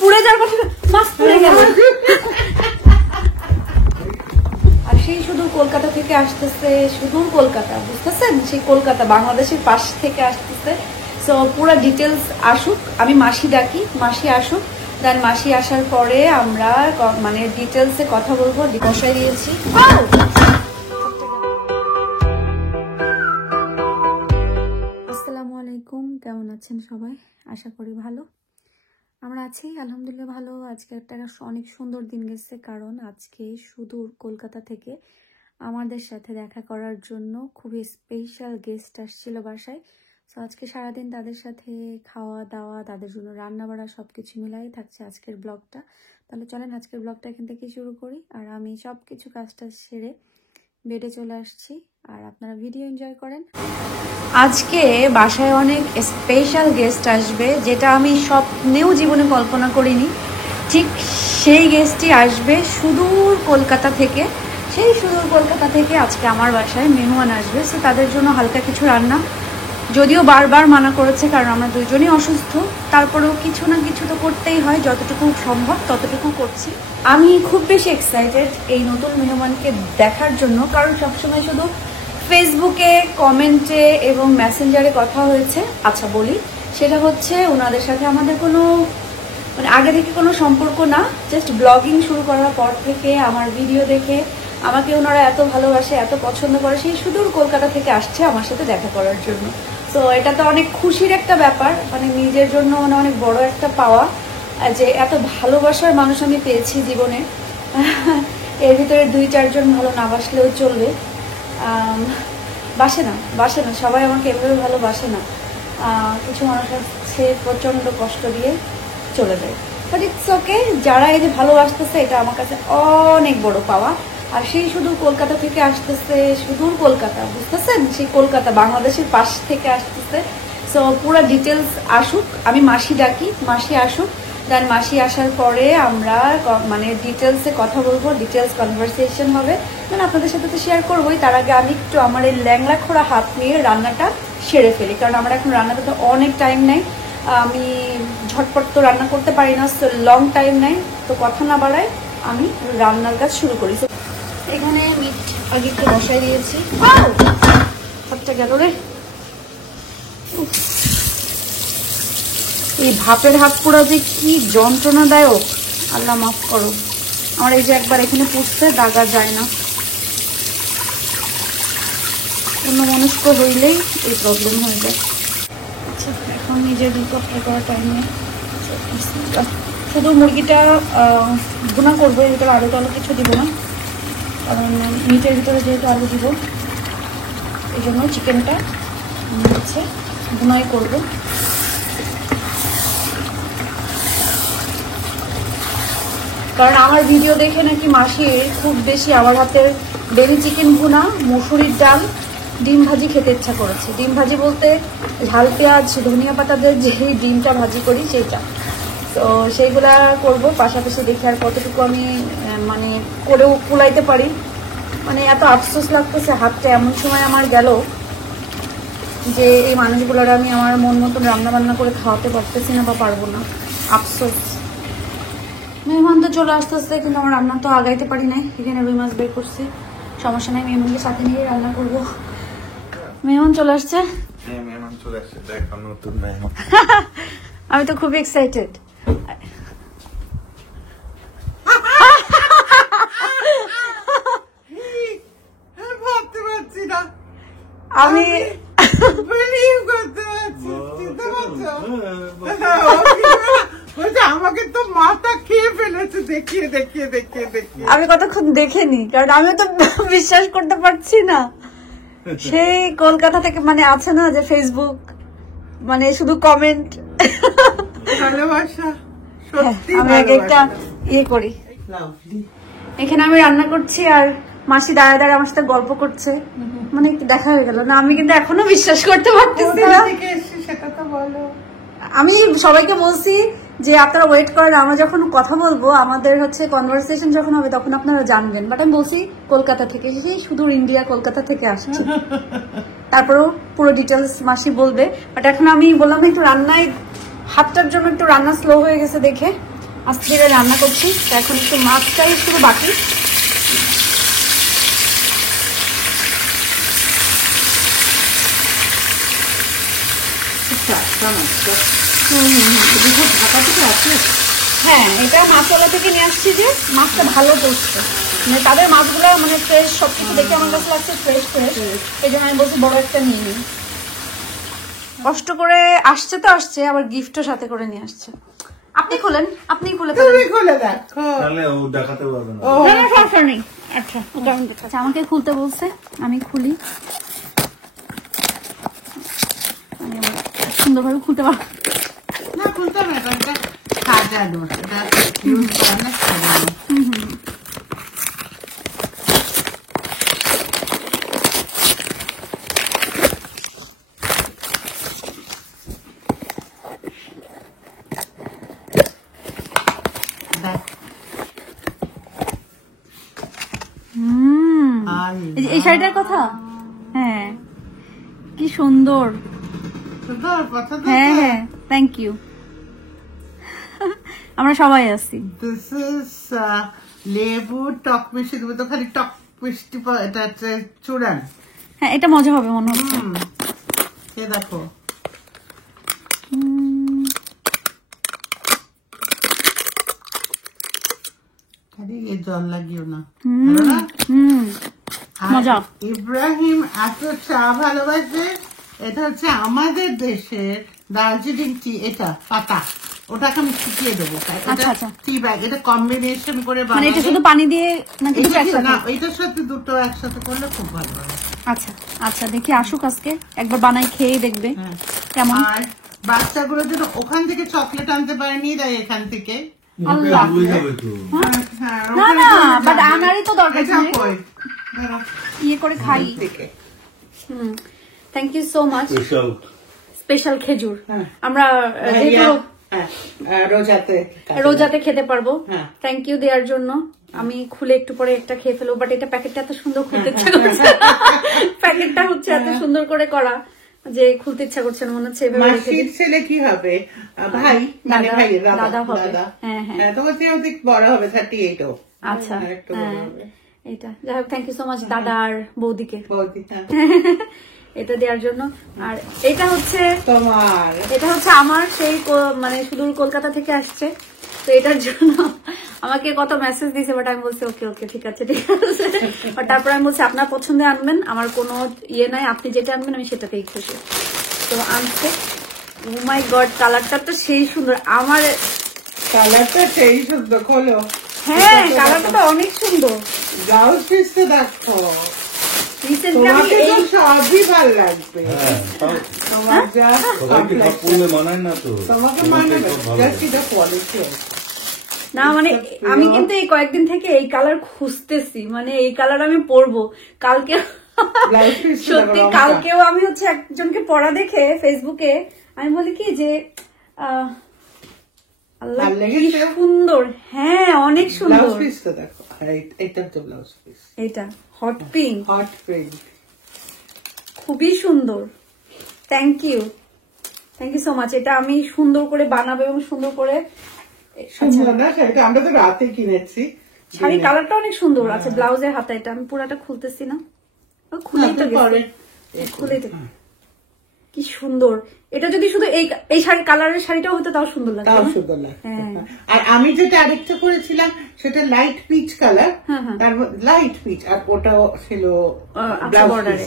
পুড়ে যাওয়ার কথা মাছ পুড়ে গেল। আর সেই সুদূর কলকাতা থেকে আসতেছে, সুদূর কলকাতা, বুঝতেছেন? সেই কলকাতা বাংলাদেশের পাশ থেকে আসতেছে। সো পুরো ডিটেলস আসুক, আমি মাসি ডাকি, মাসি আসুক, দেন মাসি আসার পরে আমরা মানে ডিটেলসে কথা বলবো। বসাই দিয়েছি। আসসালামু আলাইকুম, কেমন আছেন সবাই? আশা করি ভালো। আমরা আছি আলহামদুলিল্লাহ ভালো। আজকে একটা অনেক সুন্দর দিন গেছে, কারণ আজকে সুদূর কলকাতা থেকে আমাদের সাথে দেখা করার জন্য খুবই স্পেশাল গেস্ট আসছিল বাসায়। তো আজকে সারাদিন তাদের সাথে খাওয়া দাওয়া, তাদের জন্য রান্না বাড়া সবকিছু মিলাই থাকছে আজকের ব্লগটা। তাহলে চলেন আজকের ব্লগটা এখান থেকে শুরু করি। আর আমি সবকিছু কাজটা সেরে বেডে চলে আসছি, আর আপনারা ভিডিও এনজয় করেন। আজকে বাসায় অনেক স্পেশাল গেস্ট আসবে, যেটা আমি স্বপ্নেও জীবনে কল্পনা করিনি। ঠিক সেই গেস্টই আসবে সুদূর কলকাতা থেকে। সেই সুদূর কলকাতা থেকে আজকে আমার বাসায় মেহমান আসবে। সো তাদের জন্য হালকা কিছু রান্না, যদিও বারবার মানা করেছে কারণ আমরা দুজনেই অসুস্থ, তারপরেও কিছু না কিছু তো করতেই হয়, যতটুকু সম্ভব ততটুকু করছি। আমি খুব বেশি এক্সাইটেড এই নতুন মেহমানকে দেখার জন্য, কারণ সবসময় শুধু ফেসবুকে কমেন্টে এবং মেসেঞ্জারে কথা হয়েছে। আচ্ছা বলি, সেটা হচ্ছে ওনাদের সাথে আমাদের কোনো মানে আগে থেকে কোনো সম্পর্ক না, জাস্ট ব্লগিং শুরু করার পর থেকে আমার ভিডিও দেখে আমাকে ওনারা এত ভালোবাসে, এত পছন্দ করে, সেই সুদূর কলকাতা থেকে আসছে আমার সাথে দেখা করার জন্য। তো এটা তো অনেক খুশির একটা ব্যাপার, মানে নিজের জন্য মানে অনেক বড় একটা পাওয়া, যে এত ভালোবাসার মানুষ আমি পেয়েছি জীবনে। এর ভিতরে 2-4 জন ভালো না বাসলেও চলবে। বাসে না সবাই আমাকে এভাবে ভালোবাসে না। কিছু মানুষ আছে প্রচন্ড কষ্ট দিয়ে চলে যায়, বাট ইটস ওকে। যারা এই যে ভালোবাসতেছে, এটা আমার কাছে অনেক বড় পাওয়া। আর সেই শুধু কলকাতা থেকে আসতেছে, সুদূর কলকাতা, বুঝতেছেন? সেই কলকাতা বাংলাদেশের পাশ থেকে আসতেছে। সো পুরো ডিটেলস আসুক, আমি মাসি ডাকি, মাসি আসুক, দেন মাসি আসার পরে আমরা মানে ডিটেলসে কথা বলবো, ডিটেলস কনভারসেশন হবে, দেন আপনাদের সাথে তো শেয়ার করবোই। তার আগে আমি একটু আমার এই ল্যাংলা খোড়া হাত নিয়ে রান্নাটা সেরে ফেলি, কারণ আমার এখন রান্নাতে তো অনেক টাইম নেই। আমি ঝটপট তো রান্না করতে পারি না, লং টাইম নেই। তো কথা না বাড়ায় আমি রান্নার কাজ শুরু করি। এখানে মিট আগে একটু বসাই দিয়েছি। হাতটা গেল রে। এই ভাপের হাত পোড়া যে কি যন্ত্রণাদায়ক, আল্লাহ মাফ করো। আমার এই যে একবার এখানে পুষতে দাগা যায় না, অন্য মনস্ক হইলেই এই প্রবলেম হয়ে যায়। আচ্ছা, এখন নিজের দুধ করার টাইম নেই। শুধু মুরগিটা ভুনা করবো, এর ভিতরে আলু টালু কিছু দিব না, কারণ মিটের ভিতরে যেহেতু আলু দিব, এই জন্য চিকেনটা হচ্ছে ভুনাই করব। কারণ আমার ভিডিও দেখে নাকি মাসি খুব বেশি আমার হাতের বেবি চিকেন ভুনা, মসুরির ডাল, ডিম ভাজি খেতে ইচ্ছা করেছে। ডিম ভাজি বলতে ঝাল পেঁয়াজ ধনিয়া পাতা দিয়ে যে ডিমটা ভাজি করি সেইটা। তো সেইগুলা করব, পাশাপাশি দেখি আর কতটুকু আমি মানে করেও কুলাইতে পারি। মানে এত আফসোস লাগতেছে, হাতটা এমন সময় আমার গেল যে এই মানুষগুলোর আমি আমার মন মতন রান্না বান্না করে খাওয়াতে পারতেছি না বা পারবো না, আফসোস। মেহমান তো চলে আসতেছে, কিন্তু আমার রান্না তো আগাইতে পারি নাই। এখানে রুই মাছ বের করছি, সমস্যা নাই, মেহমানকে সাথে নিয়ে রান্না করব। মেহমান চলে আসছে, আমি তো খুব এক্সাইটেড। আমি আমাকে তো মাথা খেয়ে ফেলেছে দেখিয়ে দেখিয়ে দেখিয়ে দেখিয়ে। আমি কতক্ষণ দেখেনি, কারণ আমি তো বিশ্বাস করতে পারছি না। সেই কলকাতা থেকে মানে আছে না যে ফেসবুক, মানে শুধু কমেন্ট, ভালোবাসা। আমি আগে একটা ইয়ে করি। এখানে আমি রান্না করছি আর মাসি দাঁড়ায় দাঁড়ায় আমার সাথে গল্প করছে, মানে দেখা হয়ে গেল না। আমি কিন্তু এখনো বিশ্বাস করতে পারতেছি না। সেটা তো বলো। আমি সবাইকে বলছি যে আপনারা ওয়েট করেন, আমরা যখন কথা বলবো, আমাদের হচ্ছে কনভারসেশন যখন হবে তখন আপনারা জানবেন। বাট আমি বলছি কলকাতা থেকে, সেই সুদূর ইন্ডিয়া কলকাতা থেকে আসছি। তারপরেও পুরো ডিটেলস মাসি বলবে, বাট এখন আমি বললাম একটু রান্নায় হাতটার জন্য একটু রান্না স্লো হয়ে গেছে দেখে আস্তে ধীরে রান্না করছি। তো এখন একটু মাছটাই শুধু বাকি। হ্যাঁ, এটা মাছওয়ালা থেকে নিয়ে আসছি যে মাছটা ভালো করছে, মানে তাদের মাছগুলো মানে ফ্রেশ, সবকিছু দেখে আমার কাছে লাগছে ফ্রেশ ফ্রেশ, এই জন্য আমি বলছি বড় একটা নিয়ে নিই। কষ্ট করে আসছে তো আসছে, আবার গিফটও সাথে করে নিয়ে আসছে। আপনি খুলেন, আপনি খুলে দেখাতে পারবে না। সমস্যা নেই। আচ্ছা, আচ্ছা আমাকে খুলতে বলছে, আমি খুলি, সুন্দরভাবে খুলতে পারবো না, খুলতে হবে না, এটা সাজানো, এটা ইউজ করা না, সাজানো। এই শাড়িটার কথা, হ্যাঁ কি সুন্দর। হ্যাঁ হ্যাঁ, থ্যাংক ইউ। আমরা সবাই আছি। দিস ইজ লেবু টক মিষ্টি, তুমি তো খালি টক মিষ্টি, এটা হচ্ছে চূড়ান। হ্যাঁ, এটা মজা হবে মনে হচ্ছে। কে দেখো, জল লাগিও না। মজা। ইব্রাহিম এত চা ভালোবাসে, এটা হচ্ছে আমাদের দেশের দার্জিলিং টি, এটা পাতা, ওটাকে আমি শুকিয়ে দেবো। টি ব্যাগ, এটা কম্বিনেশন করে মানে এটা শুধু পানি দিয়ে নাকি না, এটার সাথে দুটো একসাথে করলে খুব ভালো হয়। আচ্ছা আচ্ছা, দেখি আসুক আজকে, একবার বানাই খেয়ে দেখবে কেমন। আর বাচ্চাগুলোর জন্য ওখান থেকে চকলেট আনতে পারেনি, তাই এখান থেকে। না না, বাট আনারই তো দরকার ইয়ে করে খাই। Thank you so much. Special খেজুর আমরা রোজাতে খেতে পারবো। থ্যাংক ইউ দেওয়ার জন্য। আমি খুলে একটু পরে একটা খেয়ে ফেলবো, বাট এটা প্যাকেটটা এত সুন্দর খুলতে ইচ্ছা করছে, প্যাকেটটা হচ্ছে এত সুন্দর করে করা যে খুলতে ইচ্ছা করছে না, মনে হচ্ছে ছেলে কি হবে, ভাই মানে ভাই দাদা হবে। হ্যাঁ হ্যাঁ, তোমার থেকে অধিক বড় হবে, 38। আচ্ছা, এটা যাই হোক, থ্যাংক ইউ সো মাচ দাদা আর বৌদিকে এটা দেওয়ার জন্য। আর এটা হচ্ছে তোমার, এটা হচ্ছে আমার সেই মানে সুদূর কলকাতা থেকে আসছে, তো এটার জন্য আমাকে কত মেসেজ দিয়েছে, বাট আমি বলছি ওকে ওকে ঠিক আছে ঠিক আছে। আর তারপর আমি বলছি আপনার পছন্দে আনবেন, আমার কোনো ইয়ে নাই, আপনি যেটা আনবেন আমি সেটাতেই খুশি। তো আনছে, ও মাই গড, কালারটা তো সেই সুন্দর, আমার কালারটা সেই সুন্দর। খোলো। হ্যাঁ, কালারটা তো অনেক সুন্দর। ব্লাউজ পিসটা দেখো, তোমাকে তো সবই ভালো লাগবে। তোমার যা মানায় না, তো তোমাকে মানায় না, কোয়ালিটি। না মানে আমি কিন্তু এই কয়েকদিন থেকে এই কালার খুঁজতেছি, মানে এই কালার আমি পরবো। কালকে সত্যি, কালকেও আমি হচ্ছে একজনকে পরা দেখে ফেসবুকে আমি বলি কি যে আল্লাহ কি সুন্দর। হ্যাঁ, অনেক সুন্দর। এটা হট পিঙ্ক, হট পিঙ্ক, খুবই সুন্দর। Thank you so much. এটা আমি সুন্দর করে বানাবো এবং সুন্দর করে। আমরা তো রাতে কিনেছি, শাড়ির কালারটা অনেক সুন্দর আছে, ব্লাউজের হাতা। এটা আমি পুরাটা খুলতেছি না, খুলেই তো খুলেই তো, কি সুন্দর। এটা যদি শুধু এই শাড়ির কালারের শাড়িটাও হতো তাও সুন্দর লাগতো, তাও সুন্দর লাগতো। আর আমি যেটা আরেকটা করেছিলাম সেটা light peach colour, light peach, আর ওটাও ছিল বর্ডারে।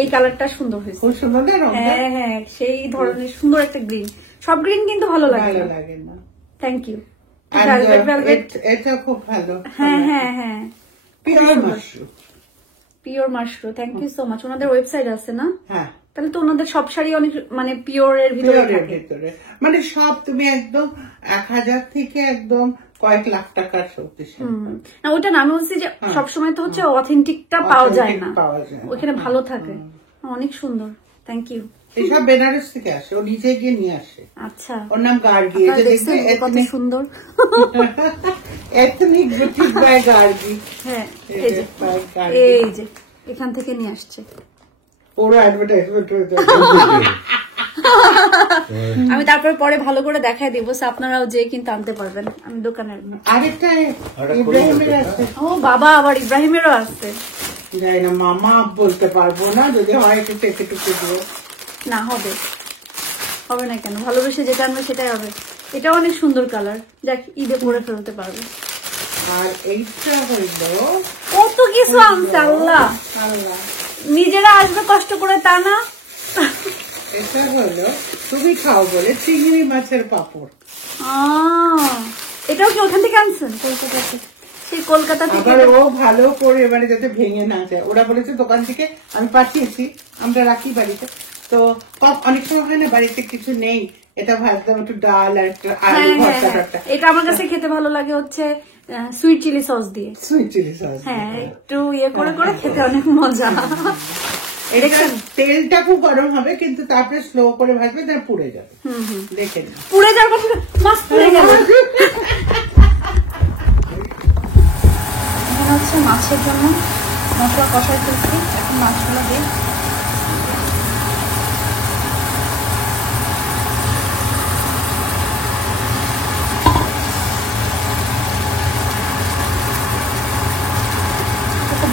এই কালারটা সুন্দর হয়েছে, খুব সুন্দর। হ্যাঁ হ্যাঁ, সেই ধরনের সুন্দর একটা গ্রিন। সব গ্রিন কিন্তু ভালো লাগে না। Thank you. এটা খুব ভালো। হ্যাঁ হ্যাঁ হ্যাঁ, pure mushroom, pure mushroom. Thank you so much. ওনাদের ওয়েবসাইট আছে না? হ্যাঁ, তাহলে তো ওনাদের সব শাড়ি অনেক মানে পিওর এর ভিতরে, মানে সব তুমি একদম 1000 থেকে একদম কয়েক লাখ টাকার সত্যি। না ওটা না, আমি বলছি যে সবসময় তো হচ্ছে অথেন্টিকটা পাওয়া যায় না, ওখানে ভালো থাকে। অনেক সুন্দর, থ্যাংক ইউ। এইসব বেনারস থেকে আসে, ও নিজে গিয়ে নিয়ে আসে। আচ্ছা, ওর নাম গার্গি। কত সুন্দর, এথনিক বুটিক বাই গার্গি। হ্যাঁ, এই যে এখান থেকে নিয়ে আসছে। ওরা অ্যাডভার্টাইজমেন্ট হয়ে যায়। আমি তারপরে পরে ভালো করে দেখাই দিব, আপনারাও যে কিন্তু আনতে পারবেন। আমি দোকানের আরেকটা ইব্রাহিমের আছে। ও বাবা, আবার ইব্রাহিমেরও আছে। যাই না মামা বলতে পারবো না, যদি হয় একটু টেকে টুকে দিও। না হবে, হবে না কেন, ভালোবেসে যেটা আনবে সেটাই হবে। এটা অনেক সুন্দর কালার, দেখ ঈদে পরে ফেলতে পারবে। আর এইটা হইলো কত কিছু আনছে আল্লাহ, নিজেরা আসবে কষ্ট করে তা না। এটা হলো তুমি খাও বলে চিংড়ি মাছের পাপড়। এটাও কি ওখান থেকে আনছেন? কলকাতা থেকে, সেই কলকাতা থেকে। আবার ও ভালো করে এবারে যাতে ভেঙে না যায়, ওরা বলেছে দোকান থেকে আমি পাঠিয়েছি, আমরা রাখি বাড়িতে। তো অনেক সময় হয় না বাড়িতে কিছু নেই, এটা ভাজলাম একটু ডাল আর একটু আলু ভর্তা টর্তা। এটা আমার কাছে খেতে ভালো লাগে হচ্ছে সুইট চিলি সস দিয়ে। সুইট চিলি সস, হ্যাঁ, একটু ইয়ে করে করে খেতে অনেক মজা। তেলটা খুব গরম হবে কিন্তু তারপরে স্লো করে ভাজবে, তার পুড়ে যাবে। দেখে পুড়ে যাবে, মাছ পুড়ে গেল। মনে হচ্ছে মাছের জন্য মশলা কষাই ফেলছি, এখন মাছগুলো দিই।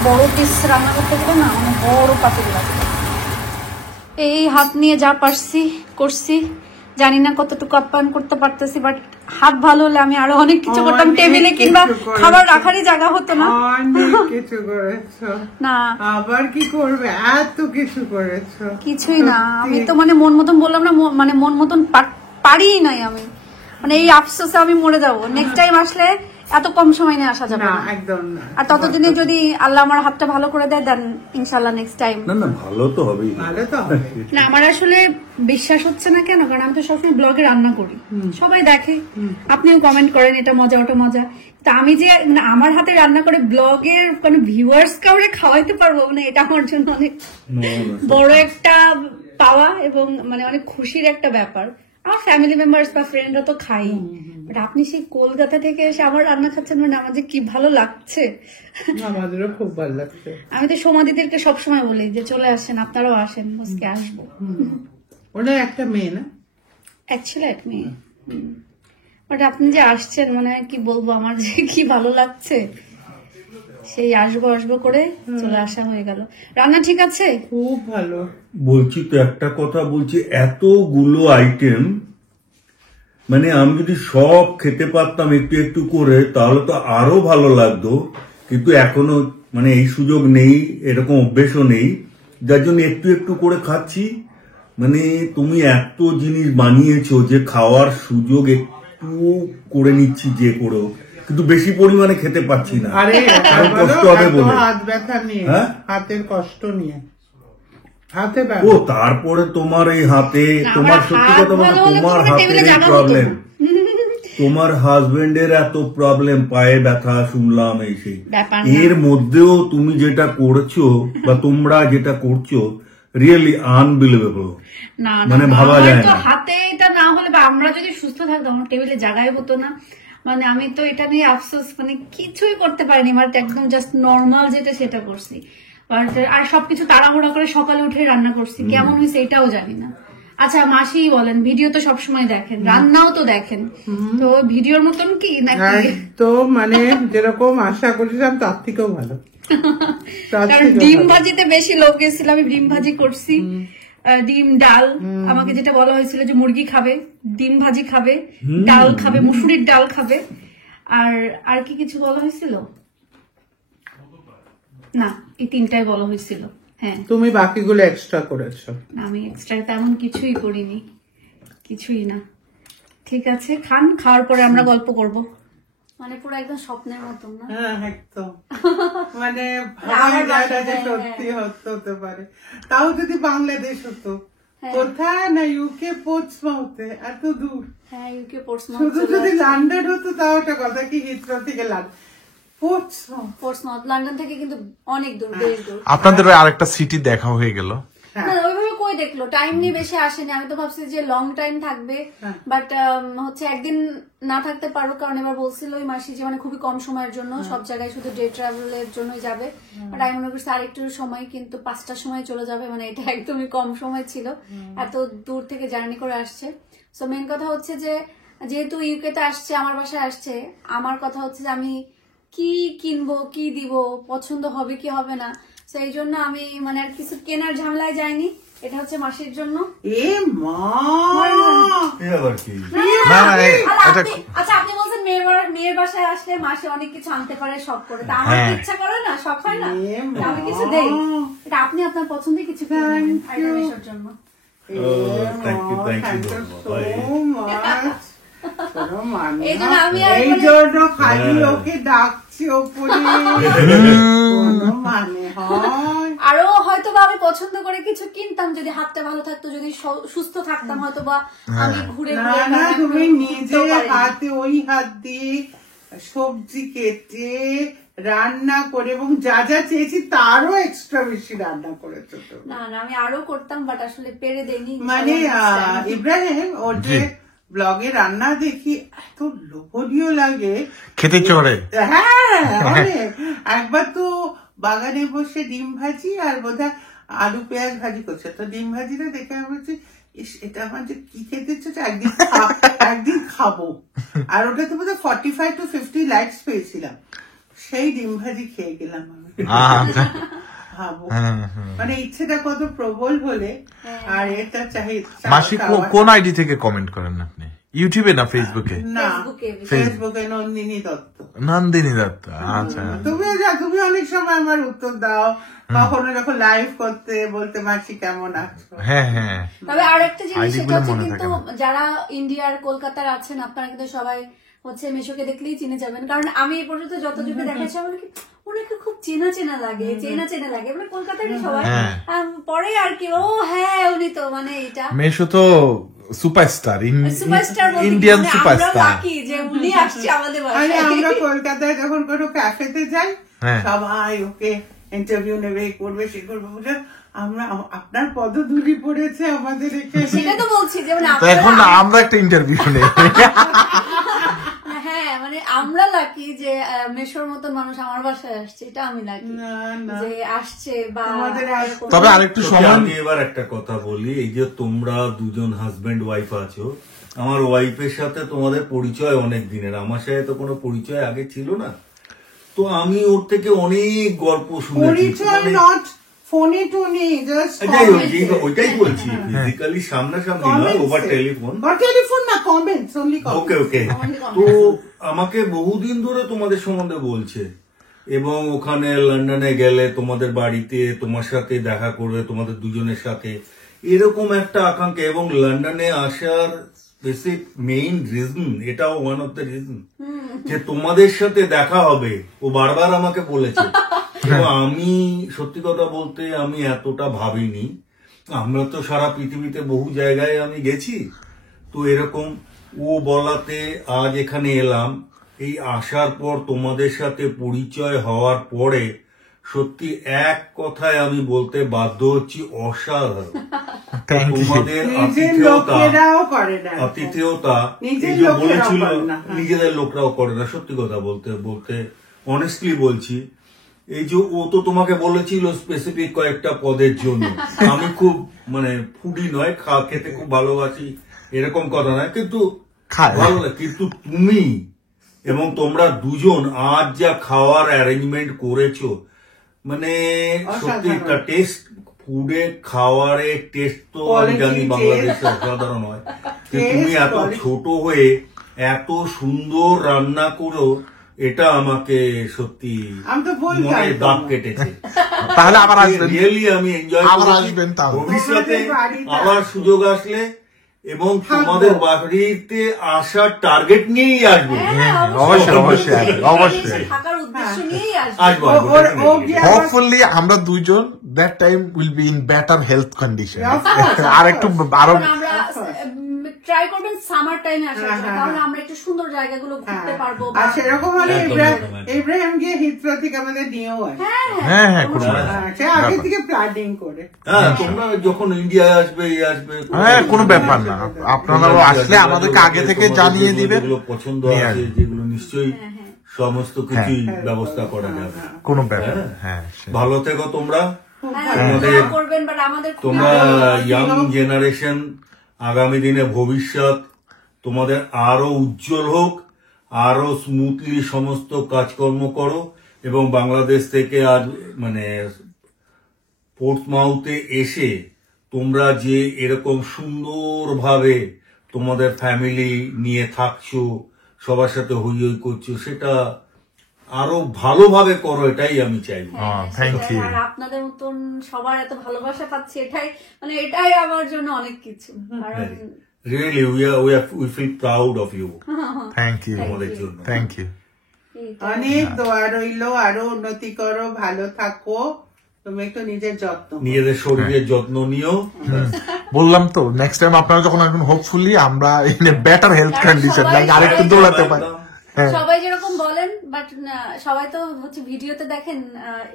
বড় পিস রান্না করতে গেলে না অনেক বড় পাতিল লাগে। এই হাত নিয়ে যা পারছি করছি, জানি না কতটুকু আপ্যায়ন করতে পারতেছি, বাট হাত ভালো হলে আমি আরো অনেক কিছু করতাম। টেবিলে কিংবা খাবার রাখারই জায়গা হতো না। কিছু করেছো না, আবার কি করবে, এত কিছু করেছো। কিছুই না, আমি তো মানে মন মতন বললাম না, মানে মন মতন পারিই নাই আমি, মানে এই আফসোসে আমি মরে যাবো। নেক্সট টাইম আসলে এত কম সময় নিয়ে আসা যাবে না একদম না। আর ততদিনে যদি আল্লাহ আমার হাতটা ভালো করে দেয়, দেন ইনশাল্লাহ নেক্সট টাইম। না ভালো তো হবেই, ভালো তো হবে না। আমার আসলে বিশ্বাস হচ্ছে না কেন, কারণ আমি তো সবসময় ব্লগে রান্না করি, সবাই দেখে, আপনিও কমেন্ট করেন এটা মজা ওটা মজা। তো আমি যে মানে আমার হাতে রান্না করে ব্লগের কোনো ভিউয়ার্স কাউরে খাওয়াইতে পারবো, মানে এটা আমার জন্য অনেক বড় একটা পাওয়া এবং মানে অনেক খুশির একটা ব্যাপার। আমার ফ্যামিলি মেম্বার্স বা ফ্রেন্ডরা তো খাই, বাট আপনি সেই কলকাতা থেকে এসে আমার রান্না খাচ্ছেন, মানে আমার যে কি ভালো লাগছে। আমাদেরও খুব ভালো লাগছে। আমি তো সোমাদিদেরকে সবসময় বলি যে চলে আসেন, আপনারাও আসেন, আজকে আসবো। ওটা একটা মেয়ে না, অ্যাকচুয়ালি এক মেয়ে, বাট আপনি যে আসছেন মানে কি বলবো, আমার যে কি ভালো লাগছে। সেই আসবো আসবো করে চলে আসা হয়ে গেল। রান্না ঠিক আছে? খুব ভালো। বলছি তো একটা কথা বলছি, এতগুলো আইটেম, মানে আমি যদি সব খেতে পারতাম একটু একটু করে তাহলে তো আরো ভালো লাগতো, কিন্তু এখনো মানে এই সুযোগ নেই, এরকম অভ্যেসও নেই, যার জন্য একটু একটু করে খাচ্ছি। মানে তুমি এত জিনিস বানিয়েছো যে খাওয়ার সুযোগ একটু করে নিচ্ছি যে করেও, কিন্তু বেশি পরিমাণে খেতে পাচ্ছি না, কারণ কষ্ট হবে বলে। হাত ব্যথা নিয়ে, হাতের কষ্ট নিয়ে, হাতে ও তারপরে তোমার এই হাতে, তোমার সত্যি কথা বলতে তোমার হাতের এই প্রবলেম, তোমার হাজবেন্ডের এত প্রবলেম, পায়ে ব্যথা শুনলাম এই সেই, এর মধ্যেও তুমি যেটা করছো বা তোমরা যেটা করছো রিয়েলি আনবিলিভেবল, মানে ভাবা যায় না। হাতে এটা না হলে বা আমরা যদি সুস্থ থাকতাম, আমার টেবিলে জায়গায় হতো না। মানে আমি তো এটা নিয়ে আফসোস, মানে কিছুই করতে পারিনি, মানে একদম জাস্ট নর্মাল যেটা সেটা করছি। আর সবকিছু তাড়াহুড়া করে সকালে উঠে রান্না করছি, কেমন হয়েছে এটাও জানি না। আচ্ছা মাসি বলেন, ভিডিও তো সবসময় দেখেন, রান্নাও তো দেখেন, তো ভিডিওর মতন কি নাকি? তো মানে যেরকম আশা করেছিলাম তার থেকেও ভালো। কারণ ডিম ভাজিতে বেশি লোক গেছিল, আমি ডিম ভাজি করছি, ডিম ডাল, আমাকে যেটা বলা হয়েছিল যে মুরগি খাবে, ডিম ভাজি খাবে, ডাল খাবে, মুসুরির ডাল খাবে, আর কি কিছু বলা হয়েছিল না, এই তিনটাই বলা হয়েছিল। হ্যাঁ, তুমি বাকিগুলো এক্সট্রা করেছো। আমি এক্সট্রা তেমন কিছুই করিনি, কিছুই না। ঠিক আছে, খান, খাওয়ার পরে আমরা গল্প করব। মানে পুরো একদম স্বপ্নের মতন না? হ্যাঁ একদম, মানে সত্যি হতে পারে। তাও যদি বাংলাদেশ হতো, কোথায় না ইউকে পোর্টসমাউথে, এত দূর। হ্যাঁ, ইউকে পোর্টসমাউথ। শুধু যদি লন্ডন হতো তাও একটা কথা, কি হিথ্রো থেকে পোর্টসমাউথ লন্ডন থেকে কিন্তু অনেক দূর, বেশ দূর। আপনাদের আরেকটা সিটি দেখা হয়ে গেল। ওইভাবে অল্পই দেখলো, টাইম নিয়ে বেশি আসেনি। আমি তো ভাবছি যে লং টাইম থাকবে, বাট হচ্ছে একদিন না থাকতে পারো, কারণ এবার বলছিল ওই মাসি যে মানে খুবই কম সময়ের জন্য সব জায়গায় শুধু ডে ট্রাভেলের জন্যই যাবে। বাট আমি মনে করছি আরেকটু সময়, কিন্তু 5টার সময় চলে যাবে, মানে এটা একদমই কম সময় ছিল, এত দূর থেকে জার্নি করে আসছে। সো মেন কথা হচ্ছে যে যেহেতু ইউকে তে আসছে, আমার বাসায় আসছে, আমার কথা হচ্ছে যে আমি কি কিনবো, কি দিব, পছন্দ হবে কি হবে না, সেই জন্য আমি মানে আর কিছু কেনার ঝামেলায় যাইনি। এটা হচ্ছে মাসির জন্য। এ মা, আবার কি আচ্ছা আপনি বলছেন মেয়ের বাসায় আসলে মাসি অনেক কিছু আনতে পারে শখ করে, তা আমার ইচ্ছা করে না, শখ হয় না, আমি কিছু দেই। এটা আপনি আপনার পছন্দের কিছু কিনেন আইটেমের জন্য। এই জন্য খালি ওকে ডাকছি ওপরে, মানে হয়। আরো হয়তো বা আমি পছন্দ করে কিছু কিনতাম যদি হাতটা ভালো থাকতো, যদি সুস্থ থাকতাম, হয়তো বা আমি ঘুরে না, তুমি নিজে হাতে ওই হাত দিয়ে সবজি কেটে রান্না করে, এবং যা যা চেয়েছি তারও এক্সট্রা বেশি রান্না করেছো তো। না আমি আরো করতাম, বাট আসলে পেরে দেইনি। মানে ইব্রাহিম, ওর যে ব্লগে রান্না দেখি এত লোভনীয় লাগে, খেতে চড়ে। হ্যাঁ অনেক। একবার তো বাগানে বসে ডিম ভাজি আর বোধহয় আলু পেঁয়াজ ভাজি করছে, তো ডিম ভাজিটা দেখে আমি বলছি এটা আমার যে কি খেতে ইচ্ছে হচ্ছে, একদিন খাবো। আর ওটা তো বোধহয় 45 to 50 লাইকস পেয়েছিলাম, সেই ডিম ভাজি খেয়ে গেলাম আমি। ভাবো মানে ইচ্ছেটা কত প্রবল হলে। আর এটা চাই। মাসি কোন আইডি থেকে কমেন্ট করেন আপনি? ইউটিউবে না ফেসবুকে? না, ফেসবুকে নন্দিনী দত্ত। নন্দিনী দত্ত, আচ্ছা। তুমি অনেক সময় আমার উত্তর দাও, কখনো যখন লাইভ করতে বলতে মাসি কেমন আছো। হ্যাঁ হ্যাঁ। তবে আর একটা জিনিস, সেটা হচ্ছে কিন্তু যারা ইন্ডিয়ার কলকাতার আছেন, আপনারা কিন্তু সবাই হচ্ছে মিশোকে দেখলেই চিনে যাবেন, কারণ আমি এই পর্যন্ত যতজনকে দেখাচ্ছি আমার কি ওনাকে খুব চেনা চেনা লাগে, মানে কলকাতারই সবাই। পরে আর কি, ও হ্যাঁ উনি তো মানে এটা মিশো তো সুপারস্টার, ইন্ডিয়ান সুপারস্টার, যে উনি আসছে আমাদের বাসায়। আমরা কলকাতায় যখন কোনো ক্যাফেতে যাই, সবাই ওকে ইন্টারভিউ নেবে, করবে, সে করবে, বুঝে আমরা আপনার পদধূলি পড়েছে আমাদের এখানে। সেটা তো বলছি যে মানে এখন আমরা একটা ইন্টারভিউ নেই। হ্যাঁ মানে আমরা লাকি যে মেশোর মতন মানুষ আমার বাসায় আসছে, এটা আমি লাকি যে আসছে। বা তবে আরেকটু সময়, আমি এবার একটা কথা বলি, এই যে তোমরা দুজন হাজবেন্ড ওয়াইফ আছো, আমার ওয়াইফের সাথে তোমাদের পরিচয় অনেক দিনের, আমার সাথে তো কোনো পরিচয় আগে ছিল না, তো আমি ওর থেকে অনেক গল্প শুনেছি। ফোনে টোনে ওইটাই বলছি, ফিজিক্যালি সামনাসামনি নয়, ওভার টেলিফোন না, কমেন্টস অনলি। ওকে তো আমাকে বহুদিন ধরে তোমাদের সম্বন্ধে বলছে, এবং ওখানে লন্ডনে গেলে তোমাদের বাড়িতে তোমার সাথে দেখা করবে, তোমাদের দুজনের সাথে, এরকম একটা আকাঙ্ক্ষা। এবং লন্ডনে আসার বেসিক মেইন রিজন, এটাও ওয়ান অফ দ্য রিজন, যে তোমাদের সাথে দেখা হবে, ও বারবার আমাকে বলেছে। আমি সত্যি কথা বলতে আমি এতটা ভাবিনি, আমরা তো সারা পৃথিবীতে বহু জায়গায় আমি গেছি, তো এরকম ও বলাতে আজ এখানে এলাম। এই আসার পর তোমাদের সাথে পরিচয় হওয়ার পরে সত্যি এক কথায় আমি বলতে বাধ্য হচ্ছি, অসাধারণ। তোমাদের আতিথেয়তা, এই যে বলেছিল নিজেদের লোকরাও করে না, সত্যি কথা বলতে অনেস্টলি বলছি, এই যে ও তো তোমাকে বলেছিল স্পেসিফিক কয়েকটা পদের জন্য, আমি খুব মানে ফুডি নয়, খেতে খুব ভালোবাসি এরকম কথা নয়, কিন্তু ভালো লাগে। কিন্তু তুমি এবং তোমরা দুজন আজ যা খাওয়ার অ্যারেঞ্জমেন্ট করেছো, মানে সত্যি টেস্ট, ফুডে খাওয়ারের টেস্ট তো আমি জানি বাংলাদেশে অসাধারণ হয়, তুমি এত ছোট হয়ে এত সুন্দর রান্না করো, এটা আমাকে সত্যি মনে দাগ কেটেছে। তাহলে আবার আসবেন, রিয়েলি আমি এনজয় করছি। ভবিষ্যতে আবার সুযোগ আসলে এবং তোমাদের বাড়িতে আসার টার্গেট নিয়েই আসবো। অবশ্যই হোপফুলি আমরা দুইজন that time will be in better health condition, আর একটু আরো ট্রাই করবেন সামার টাইমে আসার জন্য, তাহলে আমরা একটু সুন্দর জায়গাগুলো ঘুরতে পারবো। আর সেরকম হলে ইব্রাহিম গিয়ে হিথ্রো থেকে আমাদের নিয়েও আসে। হ্যাঁ হ্যাঁ কোনো সে আগে থেকে প্ল্যানিং করে। হ্যাঁ, তোমরা যখন ইন্ডিয়ায় আসবে হ্যাঁ কোনো ব্যাপার না, আপনারা আসলে আমাদেরকে আগে থেকে জানিয়ে দিবেন, যেগুলো পছন্দ আছে যেগুলো নিশ্চয়ই সমস্ত কিছুই ব্যবস্থা করা যাবে, কোনো ব্যাপার। হ্যাঁ ভালো থেকো তোমরা, তোমরা ইয়াং জেনারেশন, আগামী দিনে ভবিষ্যৎ তোমাদের আরো উজ্জ্বল হোক, আরো স্মুথলি সমস্ত কাজকর্ম করো, এবং বাংলাদেশ থেকে আজ মানে পোর্টমাউথে এসে তোমরা যে এরকম সুন্দরভাবে তোমাদের ফ্যামিলি নিয়ে থাকছো, সবার সাথে হই হই করছো, সেটা আরো ভালোভাবে করো, এটাই আমি চাইবো। Thank you. আর আপনাদের মতন সবার এত ভালোবাসা পাচ্ছি, এটাই আমার জন্য অনেক কিছু। Really, we feel proud of you. Thank you, আমাদের জন্য থ্যাংক ইউ। অনেক দোয়া রইলো, আরো উন্নতি করো, ভালো থাকো, তুমি একটু নিজের যত্ন, নিজেদের শরীরের যত্ন নিও। বললাম তো নেক্সট টাইম আপনারা যখন আসবেন, হোপফুলি আমরা in a better health condition, like আরেকটু দৌড়াতে পারি। সবাই যেরকম বলেন, বাট সবাই তো হচ্ছে ভিডিওতে দেখেন,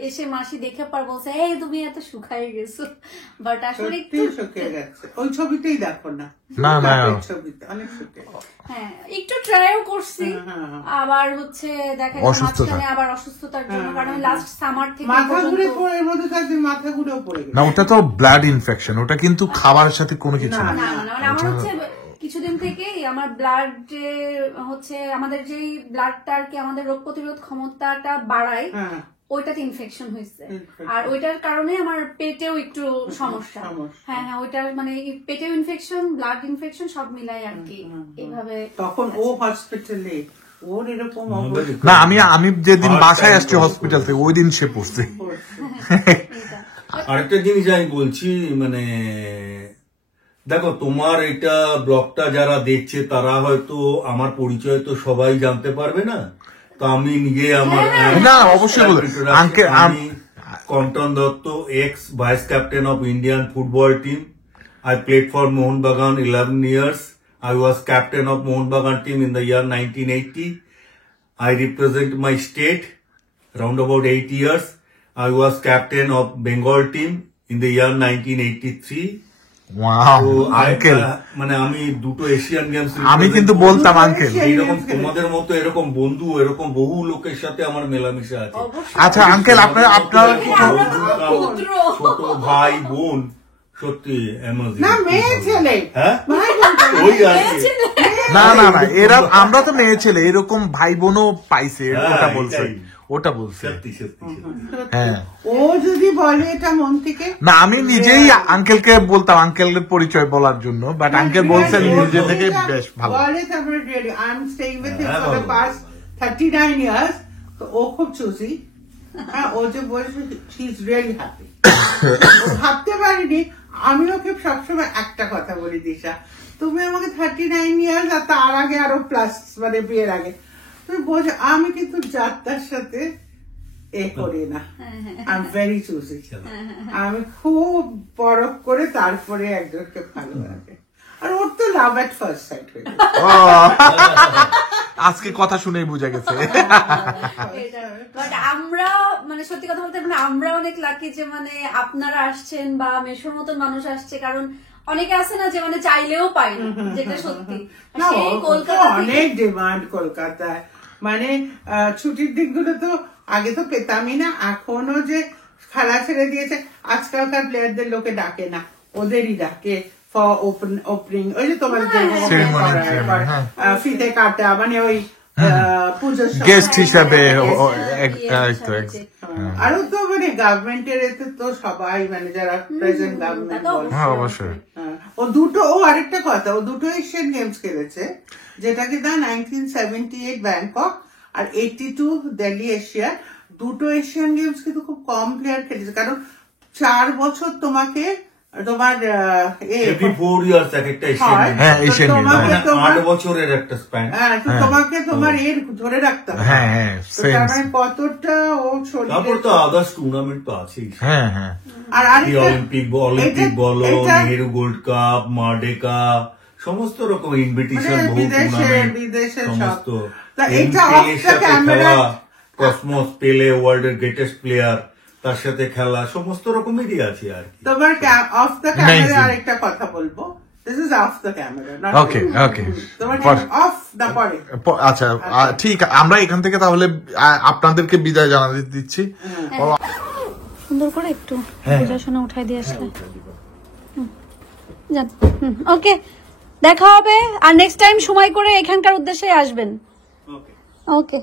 এসে মাসি দেখে পর বলছে এই তুমি এত শুকায় গেছো, বাট আসলে একটু শুকিয়ে গেছে। ওই ছবিতেই দেখো না, না না ছবিতে অনেক শুকিয়ে। হ্যাঁ, একটু ট্রাইও করছি, আবার হচ্ছে দেখেন মাঝখানে আবার অসুস্থতার জন্য, কারণ লাস্ট সামার থেকে মাথা ঘুরে এর মধ্যে থাকতে মাথা ঘুরেও পড়ে গেছে। না, ওটা তো ব্লাড ইনফেকশন, ওটা কিন্তু খাবারের সাথে কোনো কিছু না। না মানে আমার হচ্ছে কিছুদিন থেকেই আমার ব্লাড হচ্ছে আমাদের যেই ব্লাডটা আর কি আমাদের রোগ প্রতিরোধ ক্ষমতাটা বাড়ায়, ওইটাতে ইনফেকশন হয়েছে, আর ওইটার কারণে আমার পেটেও একটু সমস্যা। হ্যাঁ হ্যাঁ, ওইটার মানে পেটেও ইনফেকশন, ব্লাড ইনফেকশন সব মিলাই আর কি, এইভাবে। তখন ও হসপিটালে, ওর এরকম না, আমি যেদিন বাসায় আসছি হসপিটাল থেকে, ওই দিন সে পড়ছে। আরেকটা জিনিস আমি বলছি, মানে দেখো, তোমার এটা ব্লগটা যারা দেখছে তারা হয়তো আমার পরিচয় তো সবাই জানতে পারবে না, তো আমি নিজে আমার না অবশ্যই বলুন। আমি content Dutta, x vice captain of Indian football team. I played for Mohun Bagan 11 years. I was captain of Mohun Bagan team in the year 1980. I represent my state around about 8 years. I was captain of Bengal team in the year 1983. Uncle মানে আমি দুটো Asian games, আমি কিন্তু বলতাম uncle, এইরকম তোমাদের মতো এরকম বন্ধু, এরকম বহু লোকের সাথে আমার মেলামেশা আছে। আচ্ছা আঙ্কেল, আপনার ছোট ভাই বোন সত্যি না, মেয়ে ছেলে, হ্যাঁ ওই আর কি। না না না, এরা আমরা তো মেয়ে ছেলে, এরকম ভাই বোনও পাইছে, ওটা বলছে। হ্যাঁ, ও যদি বলে এটা মন থেকে, না আমি নিজেই আঙ্কেলকে বলতাম আঙ্কেলের পরিচয় বলার জন্য, বাট আঙ্কেল বলছেন নিজে থেকে বেশ ভালো বলে। তারপরে I am staying with him for the past 39 years, তো ও খুব চুজি। হ্যাঁ, ও যে বলছে হি ইজ রিয়েলি হ্যাপি। ভাবতে পারিনি। আমি ওকে সবসময় একটা কথা বলি, দিশা তুমি আমাকে 39 ইয়ার্স আর তার আগে আরো প্লাস, মানে বিয়ের আগে তুমি বোঝো, আমি কিন্তু যাত্রার সাথে এ করি না, আই এম ভেরি চুজি। আমি খুব পরখ করে তারপরে একজনকে ভালো লাগে, আর ওর তো লাভ এট ফার্স্ট সাইট হয়ে যায়। আজকে কথা শুনেই বোঝা গেছে। আমরা মানে সত্যি কথা বলতে আমরা অনেক লাকি যে মানে আপনারা আসছেন বা মেশোর মতন মানুষ আসছে, কারণ অনেকে আছে না যে মানে চাইলেও পাই না, যেটা সত্যি। অনেক ডিমান্ড কলকাতায়, মানে ছুটির দিনগুলো তো আগে তো পেতামই না, এখনো যে খেলা ছেড়ে দিয়েছে। আজকালকার প্লেয়ারদের লোকে ডাকে না, ওদেরই ডাকে ফর ওপেনিং, ওই যে তোমার ফিতে কাটা, মানে ওই পুজোর গেস্ট হিসাবে। আরো তো মানে গভর্নমেন্টের এতে তো সবাই, মানে যারা প্রেজেন্ট গভর্নমেন্ট, অবশ্যই। ও আরেকটা কথা, ও দুটো এশিয়ান গেমস খেলেছে, যেটাকে 1978 ব্যাংকক আর 82 দিল্লি এশিয়া। দুটো এশিয়ান গেমস কিন্তু খুব কম প্লেয়ার খেলেছে, কারণ 4 বছর তোমাকে তোমার 4 ইয়ার্স একটা এশিয়ান গেম, 8 বছরের একটা স্প্যান, তোমাকে তোমার এর ধরে রাখতে হবে। হ্যাঁ, কতটা ও শরীরে, তারপর তো আদার্স টুর্নামেন্ট তো আছেই। হ্যাঁ হ্যাঁ, আর অলিম্পিক বলো, নেহেরু গোল্ড কাপ, মার্ডেকা, সমস্ত রকম ইনভিটেশন, মানে বহু বিদেশে সব। সমস্ত তা এটা off the camera কসমস পেলে ওয়ার্ল্ডের গ্রেটেস্ট প্লেয়ার, তার সাথে খেলা, সমস্ত রকমেরই আছে আর কি। তোমার অফ দ্য ক্যামেরা Amazing. আরেকটা কথা বলবো, this is of the camera, okay okay তোমার অফ দ্য পরে। আচ্ছা ঠিক, আমরা এখান থেকে তাহলে আপনাদেরকে বিদায় জানাতে দিচ্ছি। সুন্দর করে একটু বোঝাশোনা উঠাই দিয়ে আসলে ওকে, দেখা হবে। আর নেক্সট টাইম সময় করে এখানকার উদ্দেশ্যে আসবেন। ওকে,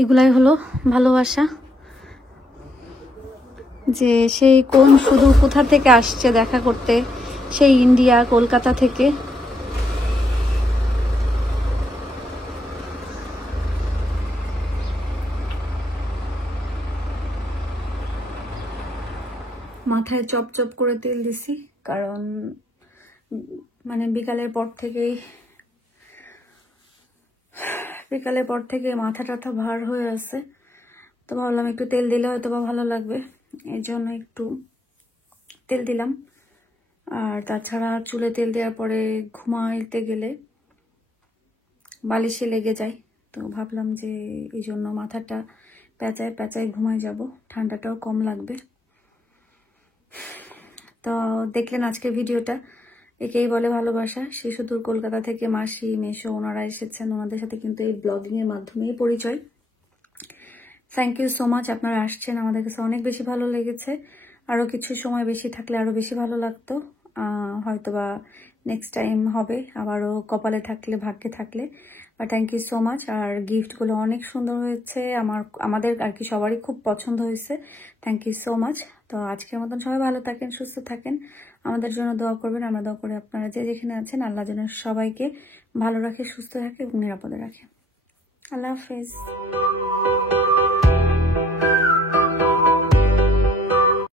এগুলাই হলো ভালোবাসা, যে সেই কোন শুধু কোথা থেকে আসছে দেখা করতে, সেই ইন্ডিয়া কলকাতা থেকে। মাথায় চপ চপ করে তেল দিছি, কারণ মানে বিকালের পর থেকে মাথা টাথা ভার হয়ে আছে, তো ভাবলাম একটু তেল দিলে হয়তো বা ভালো লাগবে, এই জন্য একটু তেল দিলাম। আর তাছাড়া চুলে তেল দেওয়ার পরে ঘুমাইতে গেলে বালিশে লেগে যায়, তো ভাবলাম যে এই জন্য মাথাটা প্যাঁচায় ঘুমাই যাব, ঠান্ডাটাও কম লাগবে। তো দেখলেন আজকের ভিডিওটা, একেই বলে ভালোবাসা। সেই শুধু কলকাতা থেকে মাসি মেশো ওনারা এসেছেন, ওনাদের সাথে কিন্তু এই ব্লগিং এর মাধ্যমেই পরিচয়। থ্যাংক ইউ সো মাচ, আপনারা আসছেন, আমাদের কাছে অনেক বেশি ভালো লেগেছে। আরো কিছু সময় বেশি থাকলে আরো বেশি ভালো লাগতো, হয়তোবা নেক্সট টাইম হবে, আবারও কপালে থাকলে ভাগ্যে থাকলে। বা থ্যাংক ইউ সো মাচ। আর গিফটগুলো অনেক সুন্দর হয়েছে, আমাদের আর কি সবারই খুব পছন্দ হয়েছে। Thank you so much. তো আজকের মতন সবাই ভালো থাকেন, সুস্থ থাকেন, আমাদের জন্য দোয়া করবেন। আমরা দোয়া করি আপনারা যে যেখানে আছেন আল্লাহ যেন সবাইকে ভালো রাখে, সুস্থ রাখে এবং নিরাপদে রাখে। আল্লাহ হাফেজ।